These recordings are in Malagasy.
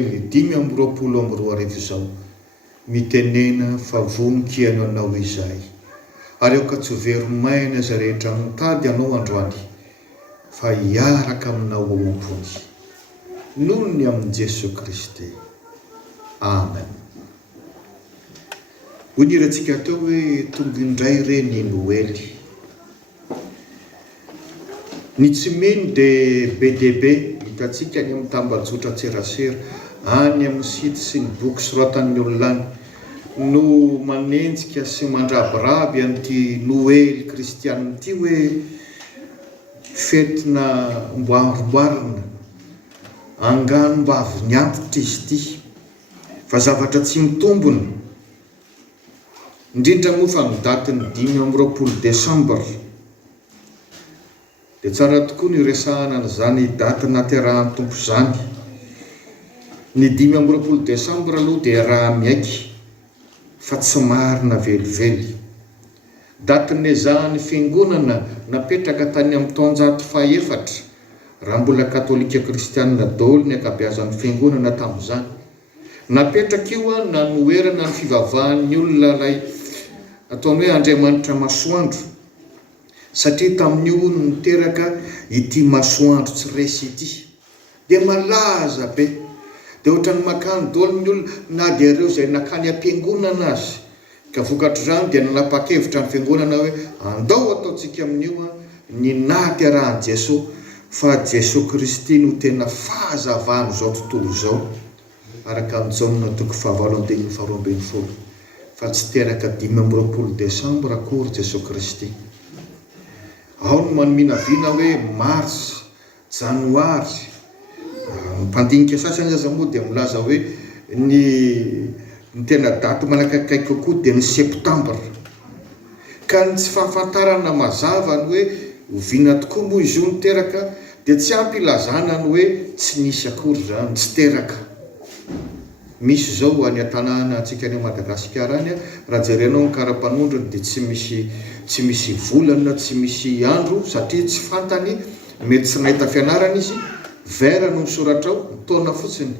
noely 5:20 izao mitenena fa voninkiano anao izay ary aoka tsy veromaina za rehetra mitady anao androany fa hiaraka aminao ao am-pony noho ny amin' Jesosy Kristy. Amen. Onirantsika teo hoe tonga indray reny noely. Ny tsy mino dia be dia be hitatsika any amin'ny tambajotra tserasera any amin'ny sity sy ny boky soratan'ny olona no manenjika sy mandrabiraby an'ity noely kristianina ity hoe fetina mboarimboarina anganom-bavy ny antitra izy ity fa zavatra tsy mitombona indrindra moa fa ny datiny 5 Desambra dia tsara tokoa ny resahana n'izany daty naterahan'ny tompo izany. Ny 5 Desambra aloha dia raha miaiky fa tsy marina velively. Daty nezahany fiangonana napetraka tany amin'ny taonjato faha-efatra raha mbola katolika kristianina daholo ny ankabeazan'ny fiangonana tamin'izany. Napetraka io nanoherana ny fivavahan'ny olona ilay ataony hoe Andriamanitra masoandro, satria tamin'io no niteraka ity masoandro tsy resy ity dia malaza be. Dia ohatrany makany daholo ny olona na dia ireo izay nakany am-piangonana azy ka vokatr' izany dia nanapa-kevitra amin'ny fiangonana hoe andao ataontsika amin'io ny naterahan'i Jesosy fa Jesosy Kristy no tena fahazavahany izao tontolo izao araka amin'ny Jaona 9:22 fa tsy teraka 5 Desambra akory Jesosy Kristy. Ao no manominavina hoe Mars, Janoary, mpandinika sasany aza moa dia milaza hoe ny tena daty manakaiky kokoa dia ny Septambra. Ka ny tsy fahafantarana mazava ny hoe oviana tokoa moa izy io niteraka dia tsy ampilazana ny hoe tsy nisy akory zany, tsy teraka. Misy zao any an-tanàna antsika any Madagasikara any raha jerenao ny karapanondrony dia tsy misy volana, tsy misy andro satria tsy fantany, mety tsy nahita fianarana izy. Vers no misoratra ao, taona fotsiny,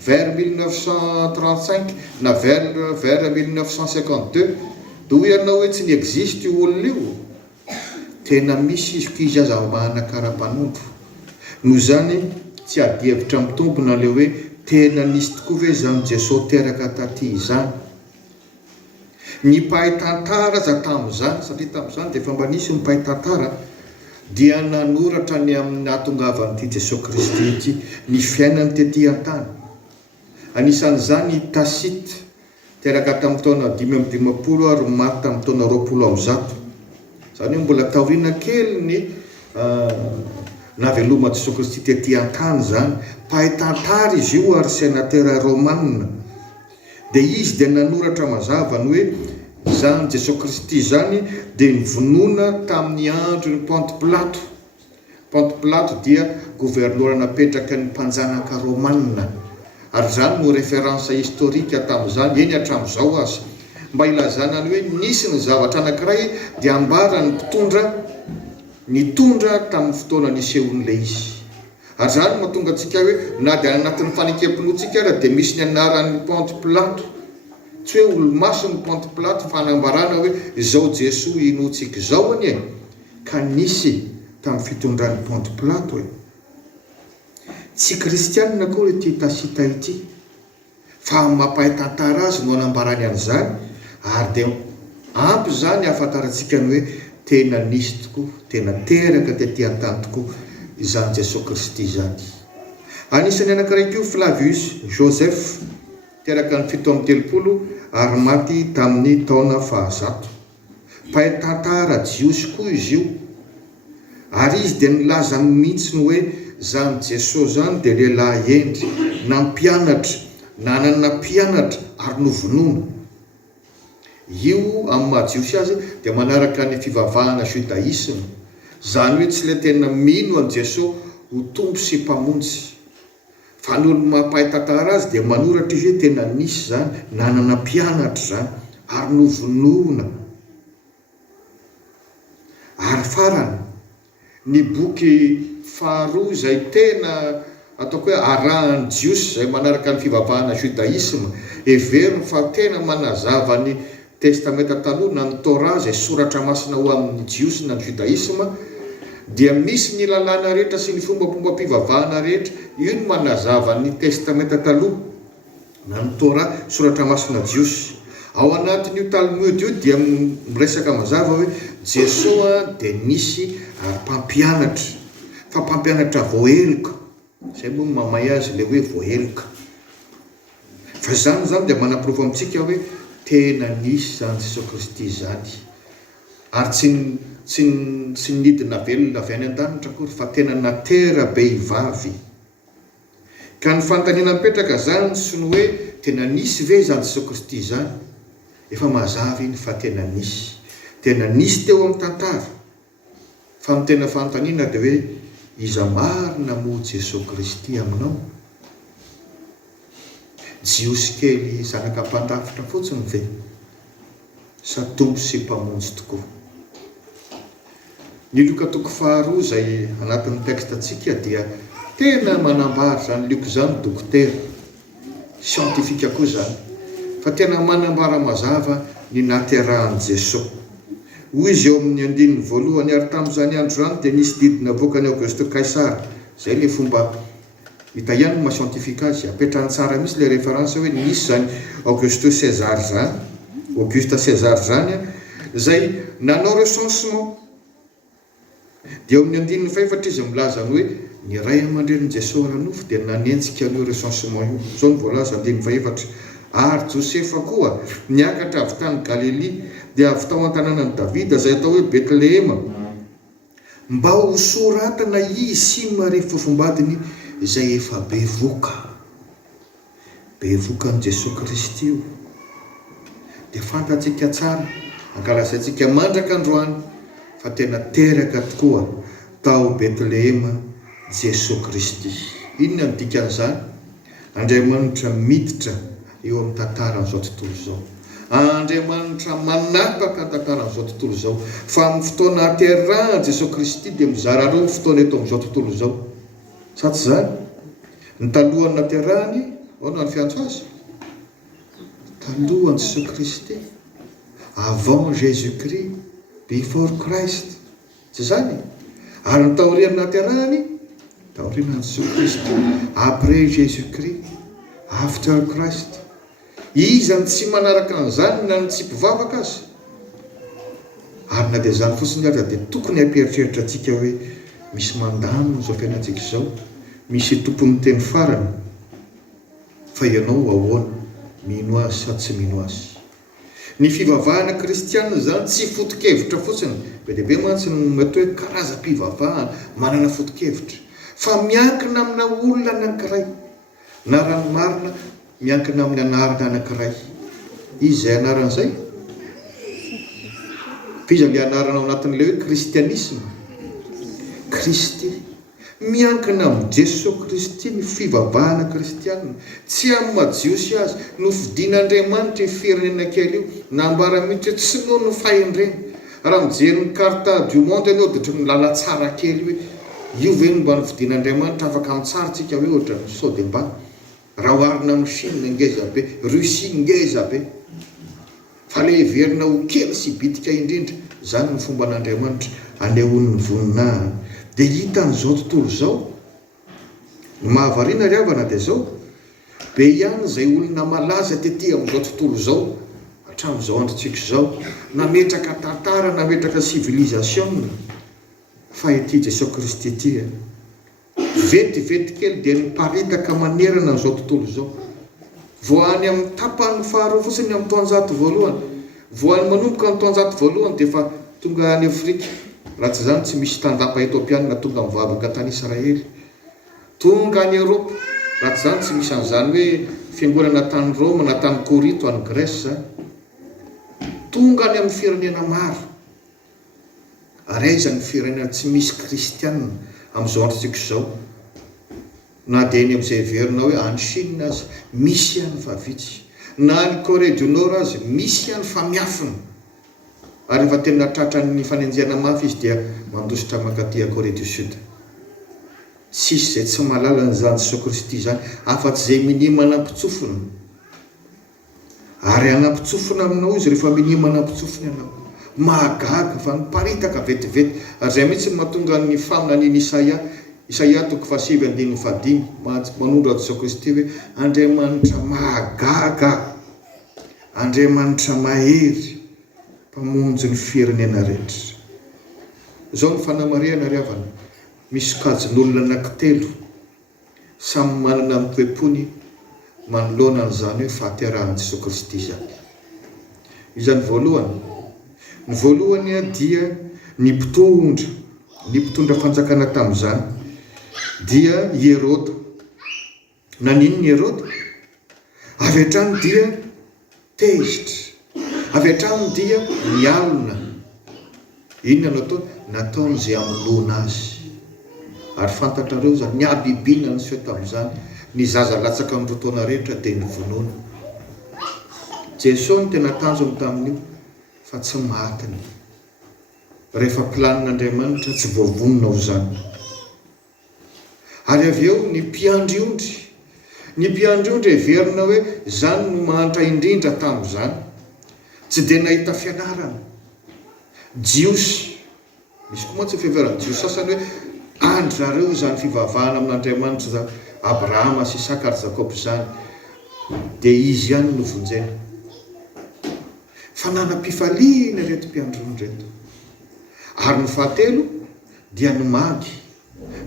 vers 1935 na vers 1952 dia hoy ianao hoe tsy ny existe io olona io. Tena misy izy aza mahana karapanondro. Noho izany tsy adihevitra mitombona le hoe tena nisy tokoa ve zany Jesosy teraka taty izany. Ny mpahay tantara aza tamin'izany, satria tamin'izany dia efa mba nisy ny mpahay tantara, dia nanoratra ny amin'ny nahatongavan'ity Jesosy Kristy ity ny fiainany tetỳ an-tany. Anisan'izany Tasita teraka tamin'ny taona 550 ary maty tamin'ny taona 20. Izany hoe mbola taoriana kely ny naveloma Jesosy Kristy tetỳ an-tany zany. Mpahay tantara izy io ary sénateur romanina. Dia izy dia nanoratra mazavany hoe izany Jesosy Kristy zany dia nivonoana tamin'ny andro ny Ponte Pilato. Ponte Pilato dia gouverneur napetraka ny mpanjanaka romanina. Ary zany no référence historique tamin'izany, eny hatramin'izao azy. Mba ilazana ny hoe nisy ny zavatra anankiray dia ambara ny nitondra tamin'ny fotoana nisehon'ilay izy. Ary zany mahatonga antsika hoe na dia anatin'ny fanekam-pinoantsika ara dia misy ny anaran'ny Ponte Pilato. Tsy hoe olo-maso ny Ponte Pilato fa hanambarana hoe izao Jesosy inoantsika izao anie. Ka nisy tamin'ny fitondran'ny Ponte Pilato hoe tsy kristianina akory ity Tasita ity, fa mampahay tantara azy no anambarany an'izany ary dia ampy zany ahafantarantsika ny hoe tena nisy tokoa, tena teraka tetỳ an-tany tokoa izany Jesosy Kristy izany. Anisany anankiray koa Flavius Joseph teraka ny 730 ary maty tamin'ny taona 100. Mpahay tantara jiosy koa izy io ary izy dia nilaza mihitsy ny hoe zany Jesosy zany dia lehilahy endry nampianatra, nanana mpianatra ary novonoina. Io amin'ny mahajiosy azy dia manaraka ny fivavahana judaisme, zany hoe tsy le tena mino an Jesosy ho tompo sy mpamonjy. Fa ny olo mampahay tantara azy dia manoratra izy hoe tena nisy zany, nanana mpianatra zany ary novonoina. Ary farany ny boky faharoa izay tena ataoko hoe arahany jiosy zay manaraka ny fivavahana judaisma everiny fa tena manazava ny testamenta taloha na ny Torah zay soratra masina ho amin'ny jiosy na ny judaisma dia misy ny lalàna rehetra sy ny fombapombam-pivavahana rehetra io ny manazava ny testamenta taloha na ny Torah soratra masina jiosy. Ao anatin'io Talmud io dia miresaka mazava hoe Jesosy dia nisy mpampianatra fa mpampianatra voahelika zay moa mamay azy le hoe voahelika fa zany dia manampirovo amintsika hoe tena nisy zany Jesosy Kristy zany ary tsy nidina velona avy any an-danitra akory fa tena natera be hivavy ka ny fanontaniana mipetraka zany sy ny hoe tena nisy ve zany Jesosy Kristy zany efa mazava iny fa tena nisy teo amin'ny tantara fa amin'ny tena fanontaniana dia hoe iza marina moa Jesosy Kristy aminao jiosy kely zanaka mpandafitra fotsiny ve sa tompo sy mpamonjy tokoa. Ny Loka toko 2 zay anatin'ny tekstantsika dia tena manambara zany Loka zany dokotera siantifika koa zany fa tena manambara mazava ny naterahan'i Jesosy. Hoy izy eo amin'ny 1:1 ary tamin'izany andro zany dia nisy didina avoakany Auguste Kaisara zay le fomba hita ihany ma siantifika azy apetrahany tsara misy le référence hoe nisy zany Auguste César zany zay nanao recensement dia amin'ny 14 izy milazany hoe ny ray aman-dren'i Jesosy ranofo dia nanenjika an'io recensement io zao ny voalaza 14 ary Josefa koa niakatra avy tany Galilea dia avy tao an-tanànan'i Davida zay atao hoe Betlehema mba ho soratana izy sy Maria fofombadiny zay efa bevoka ny Jesosy Kristy io dia fantatsika tsara ankalasantsika mandraka androany fa tena teraka tokoa tao Betlehema Jesosy Kristy. Inona ny dikan'izany? Andriamanitra miditra eo amin'ny tantaran'izao tontolo izao. Andriamanitra manapaka ny tantaran'izao tontolo izao fa amin'ny fotoana haterahany Jesosy Kristy dia mizara roa fotoana eto amin'izao tontolo izao. Sa tsy zany? Ny talohany naterahany ahoana ny fiantso azy? Talohany Jesosy Kristy avant Jésus-Christ before Christ tsy zany? Ary ny taoriany naterahany taoriana Jesosy Kristy après Jésus-Christ after Christ. Iza ny tsy manaraka an'izany na ny tsy mpivavaka azy ary na dia zany fotsiny aza dia tokony hampieritreritra antsika hoe misy mandamina zao fiainantsika izao misy tompony teny farany fa ianao ahoana mino azy sa tsy mino azy. Ny fivavahana kristianina zany tsy foto-kevitra fotsiny be deaibe mantsy no mety hoe karazam-pivavahana manana foto-kevitra fa miankina amina olona anankiray na rano marina miankina amin'ny anarana anankiray. Izy zay anarana izay fiza le anarana ao anatin'le hoe kristianisme Kristy miankina amin'ny Jesosy Kristy ny fivavahana kristianina tsy amin'ny majiosy azy no fidian'Andriamanitra ny firenena kely io nambara mihitsy hoe tsy noho ny fahendreny raha mijery ny carte du monde ianao dia ohatry ny lala tsara kely hoe io ve no mba ny fidian'Andriamanitra afaka mitsaritsika hoe ohatra ny sao de mba raha oharina amin'ny Chine ngeza be Russie ngeza be fa le heverina ho kely sy bitika indrindra zany ny fomba an'Andriamanitra anehoan'ny voninahiny. Dia hitan'izao tontolo izao ny mahavariana ry havana dia zao be ihany zay olona malaza tetỳ amin'izao tontolo izao hatramin'izao androntsika izao nametraka tantara nametraka civilisation fa ity Jesosy Kristy ity vetivety kely dia niparitaka manerana n'izao tontolo izao voany amin'ny tapany faharoa fotsiny amin'ny taonjato voalohany voany manomboka amin'ny taonjato voalohany dia fa tonga any Afrika raha tsy zany tsy misy tandapa etopiana tonga mivavaka tany Israely tonga any Eropa raha tsy zany tsy misy an'izany hoe fiangonana tany Roma na tany Korinto any Grèce zany tonga any amin'ny firenena maro ary aiza ny firenena tsy misy kristianina amin'izao androntsika izao na dia eny amin'izay heverinao hoe any Chine azy misy ihany fa vitsy na any Corée du Nord azy misy ihany fa miafina ary efa tena tratra ny fanenjehana mafy izy dia mandositra mankaty Corée du Sud tsisy zay tsy malala ny zany Jesosy Kristy zany afa-tsy zay minia manampitsofona ary anampitsofona aminao izy rehefa minia manampitsofona ianao mahagaga fa miparitaka vetivety ary zay mihitsy mahatonga ny faminan'iny Isaia toko 7:5 manondro ato Jesosy Kristy hoe Andriamanitra mahagaga, Andriamanitra mahery mpamonjy ny firenena rehetra. Zao ny fanamarihana ry havana, misy kajin'olona anankitelo samy manana ny toe-pony manoloana an'izany hoe fahaterahan'i Jesosy Kristy zany. Izany ny voalohany dia ny mpitondra fanjakana tamin'izany dia Herôda. Nanino ny Herôda? Avy hatrany dia tezitra, avy hatrany dia mialina. Inona nataon'izay anoloana azy. Ary fantatrareo zany ny abibina ny seho tamin'izany, ny zaza latsaka amin'ny fotoana rehetra dia ny vonoana. Jesosy ny tena tanjony tamin'io fa tsy matiny. Rehefa planin'Andriamanitra tsy voavonona ho zany. Ary avy eo ny mpiandriondry heverina hoe zany no mahantra indrindra tamin'izany. Tsy dia nahita fianarana. Jiosy, misy koa moa tsy fiheverana jiosy sasany hoe andry zareo zany fivavahana amin'Andriamanitra zany, Abrahama sy Isaka ary Jakob zany, dia izy ihany no vonjena. Fa nanam-pifaliana reto mpiandriondry reto. Ary ny fahatelo dia ny magy.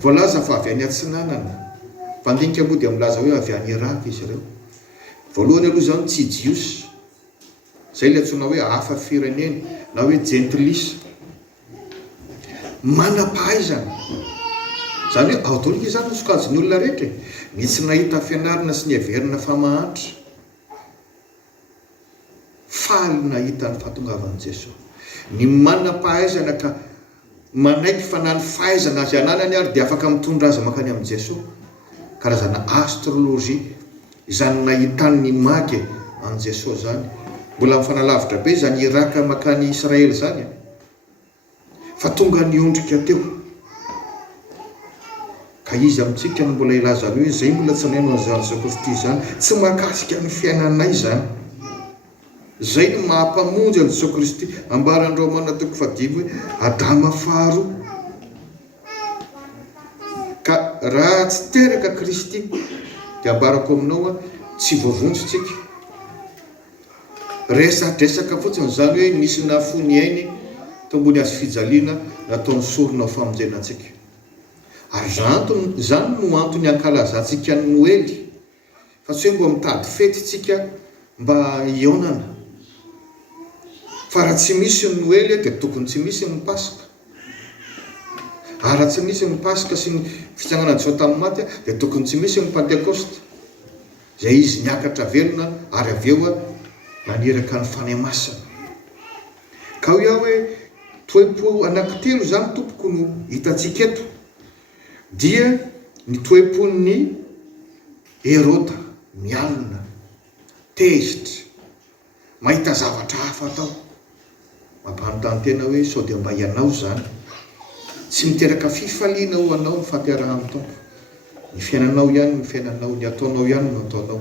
Voalaza fa avy any Atsinanana. Mpandinika moa dia milaza hoe avy any Irak izy ireo. Voalohany aloha zany tsy jiosy. Zay le antsoina hoe hafa firenena na hoe gentilisa. Manam-pahaizana. Zany hoe aotolika izany sokajiny olona rehetra. Ny tsy nahita fianarana sy ny heverina fa mahantra. Faly nahita ny fahatongavan'i Jesosy. Ny manam-pahaizana ka manaiky fa na ny fahaizana azy ananany ary dia afaka mitondra azy makany amin'i Jesosy. Karazana astrologie izany nahitan'ny magy an Jesosy zany. Mbola mifanalavitra be zany Iraka makany Israely zany. Fa tonga niondrika teo. Ka izy amintsika no mbola ilaza hoe zay mbola tsy naino an'izany Jesosy Kristy zany, tsy mahakasika ny fiainanay zany. Zay no mahampamonjy an'i Jesosy Kristy. Ambaran'ny Romana toko 5 hoe Adama faharoa. Ka raha tsy teraka Kristy dia ambarako aminao tsy voavonjitsika. Resadresaka fotsiny zany hoe nisy nafony ainy tombony azy fijaliana nataony sorona ho famonjenantsika. Ary zany no antony ankalazantsika ny Noely. Fa tsy hoe mbo mitady fetytsika mba hionana. Fa raha tsy misy ny Noely dia tokony tsy misy ny Pasika. Ary raha tsy misy ny Pasika sy ny fitsanganan'i Jesosy tamin'ny maty dia tokony tsy misy ny Pentekosta. Zay izy niakatra velona ary avy eo naniraka ny fanahy masina. Ka ho iaho hoe toe-po anankitelo zany tompoko no hitantsika eto. Dia ny toe-pon'ny Herôda mialina, tezitra, mahita zavatra hafa tao. Mampanontany tena hoe sao dia mba ianao zany. Tsy miteraka fifaliana ho anao ny fahaterahan'ny Tompo. Ny fiainanao ihany ny fiainanao, ny ataonao ihany no ataonao.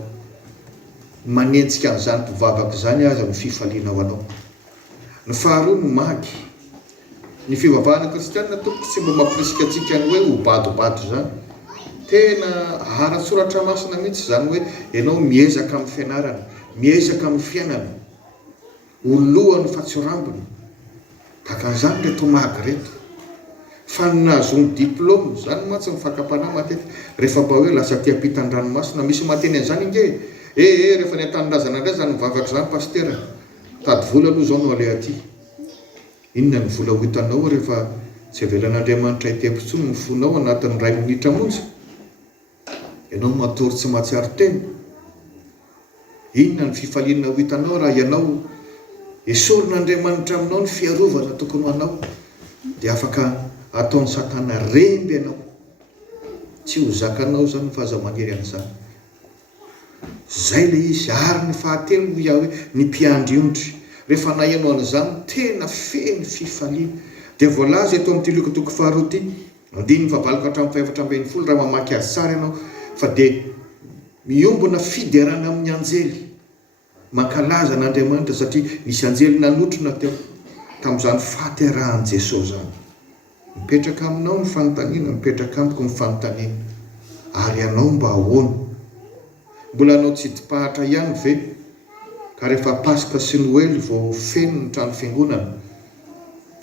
Manenjika an'izany mpivavaka zany aza ny fifaliana ho anao. Ny faharoa no magy. Ny fivavahana kristianina tompoko tsy mba mampirisika antsika ny hoe ho badobado zany. Tena ara-tsoratra masina mihitsy zany hoe ianao miezaka amin'ny fianarana, miezaka amin'ny fiainana, ho lohany fa tsy rambony. Tahaka an'izany reto magy reto. Fa nahazoany diplôma zany mantsy ny fakapanahy matetika rehefa mba hoe lasa tia ampitan-dranomasina. Misy mateny an'izany inge rehefa ny an-tanindrazana indray zany mivavaka zany pastera, tady vola aloha zao no ale aty. Inona ny vola ho hitanao rehefa tsy avelan'Andriamanitra hitempontsony ny fonao anatin'ny 2 minitra monja. Ianao matory tsy mahatsiaro tena. Inona ny fifaliana ho hitanao raha ianao esorin'Andriamanitra aminao ny fiarovana tokony ho anao, dia afaka ataon'ny Satana remby ianao. Tsy ho zakanao zany fahaza-maniry an'izany. Zay le izy. Ary ny fahatelo ho iaho hoe ny mpiandriondry. Rehefa nahianao an'izany tena feno fifaliana. Dia voalaza eto amin'ny Tiloko toko 2 ty andiny favaloko hatramin'ny faefatra ambin'ny folo raha mamaky azy tsara ianao fa dia miombona fiderana amin'ny anjely mankalaza n'Andriamanitra satria nisy anjely nanotrona teo tamin'izany fahaterahan'i Jesosy zany. Mipetraka aminao ny fanontaniana, mipetraka amiko ny fanontaniana. Ary ianao mba ahoana? Mbola anao tsy dipahatra ihany ve? Ka rehefa Paska sy Noely vao feno ny trano fiangonana.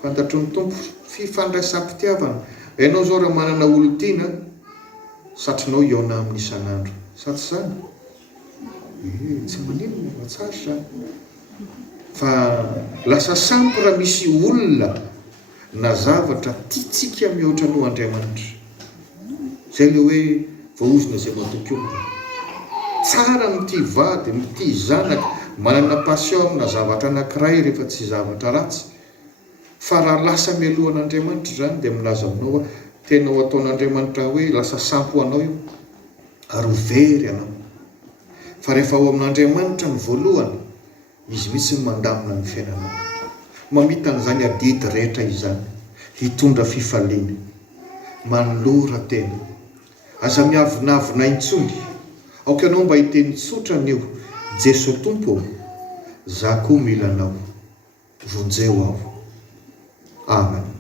Fantatro ny Tompo fifandraisam-pitiavana. Ianao zao raha manana olo-tiana, satrinao iona amin'ny isan'andro. Sa tsy zany? Tsy maninona mahatsara zany. Fa lasa sampy raha misy olona na zavatra tiatsika mihoatra no Andriamanitra. Zay le hoe voaozona izay matoky omby. Tsara mity vady, mity zanaka, manana passion amina zavatra anankiray rehefa tsy zavatra ratsy. Fa raha lasa mialohan'Andriamanitra zany dia milaza aminao hoe tena ho ataon'Andriamanitra hoe lasa sampy ho anao io ary ho very anao. Fa rehefa ao amin'Andriamanitra ny voalohany, izy mihitsy ny mandamina ny fiainanao. Mamita an'izany adidy rehetra izany, hitondra fifaliana, manolora tena. Aza miavonavina intsony, aoka ianao mba hiteny tsotra an'io, Jeso Tompo, za koa mila anao, vonjeo aho. Amen.